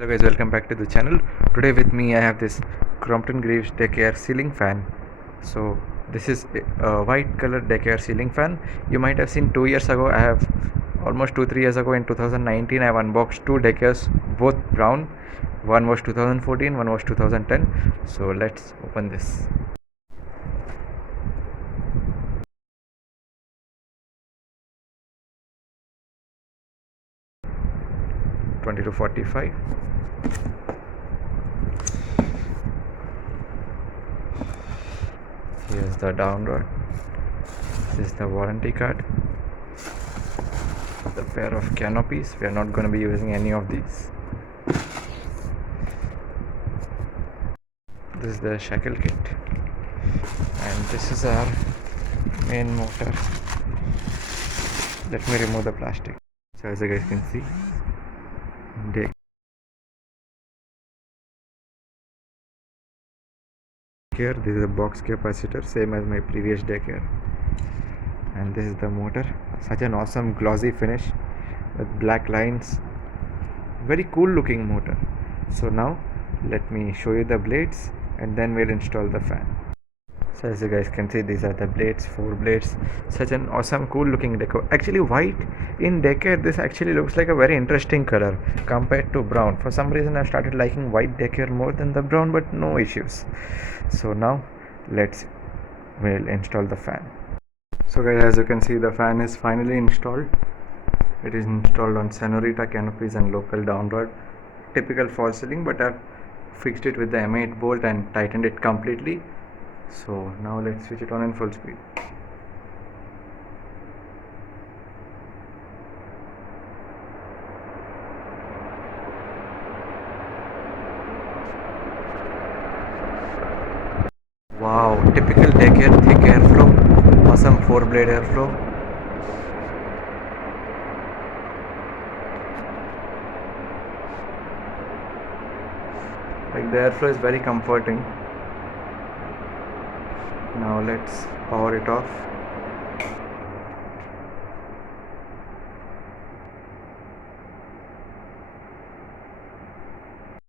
Hello guys, welcome back to the channel. Today with me I have this Crompton Greaves Dec'Air ceiling fan. So this is a white color Dec'Air ceiling fan. You might have seen 2 years ago, I have almost 2-3 years ago in 2019 I have unboxed two Dec'Airs, both brown. One was 2014, one was 2010. So let's open this. $20 to $45. Here's the download. This is the warranty card. The pair of canopies. We are not going to be using any of these. This is the shackle kit, and this is our main motor. Let me remove the plastic. So as you guys can see, Dec'Air. This is a box capacitor, same as my previous Dec'Air. And this is the motor. Such an awesome glossy finish with black lines. Very cool looking motor. So now let me show you the blades and then we'll install the fan. So as you guys can see, these are the blades, 4 blades. Such an awesome cool looking decor. Actually white in Dec'Air, this actually looks like a very interesting color compared to brown. For some reason I've started liking white Dec'Air more than the brown, but no issues. So now we'll install the fan. So guys, as you can see, the fan is finally installed. It is installed on Senorita canopies and local downrod. Typical false ceiling, but I've fixed it with the M8 bolt and tightened it completely. So now let's switch it on in full speed. Wow, typical Dec'Air thick airflow, awesome 4-blade airflow. Like the airflow is very comforting. Now let's power it off.